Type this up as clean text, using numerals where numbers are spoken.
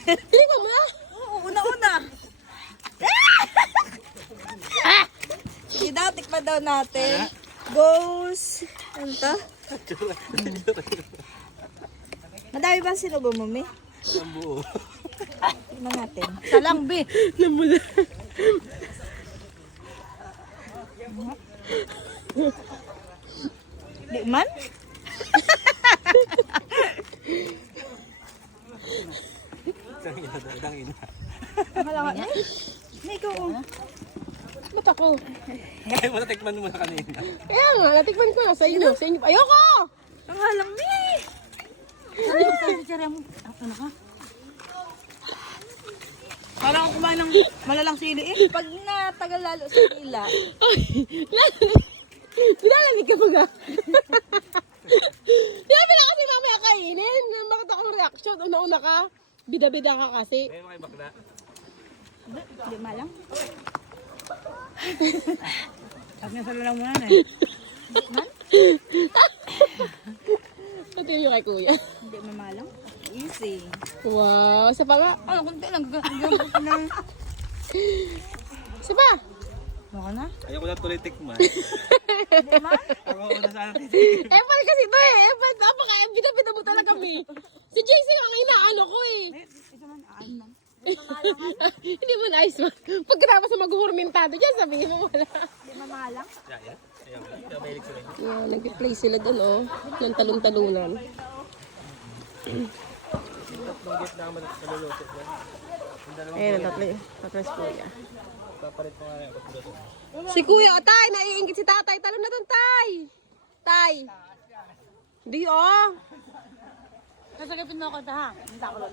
Tingnan mo na. Oo, una-una. Sige daw, tikman daw natin. Goes. Ano to? Madami ba sinubo mo, Mi? Sambu. Tignan natin. Salang, Bi. Namula. Di man? Dangin. Malangan. Mi, ikaw. Ba't ako? Kaya mo natikman mo na kanina. Kaya nga, natikman ko na sa inyo. Sa inyo. Ayoko! Ang halang, Mi. Ano ka? Parang ako kumain ng malalang sili eh. Pag natagal lalo sa dila, Nilalamig ka ba ga? Sabi na kasi mamaya kainin. Bakit akong reaction? Una-una ka. Bida-bida ka kasi. Kaya mo kayo bakla. hindi malang. Tapos nga sa lang muna na eh. Pati yung kay kuya. Hindi mamalang. Easy. Wow, isa pa nga. Ano, kunti lang. Gagawin ko na. Isa pa. Baka na? Ayoko na tuloy tikman. Hindi man? Ako una sana. Apple kasi ito eh. Apple, napaka bida-bida mo talaga, Mi. Si JC ang inaano ko eh. Ito man, aan man. Hindi mo nice man. Pagkatapos na maghurmentado dyan, sabihin mo wala. Hindi mamalang. Yan. Ayaw. Ikaw mahilig sila. Yeah, nag-play sila doon oh. Ng talon-talunan. Tatlong git na naman naluluto na. Ayun, tatlo si kuya. Papalit ko nga yung pagluto. Si kuya, oh, tay, naiingit si tatay. Talon na doon, tay. Tay. Di oh. Sasagapin mo ako ito ha. Hindi ako lang.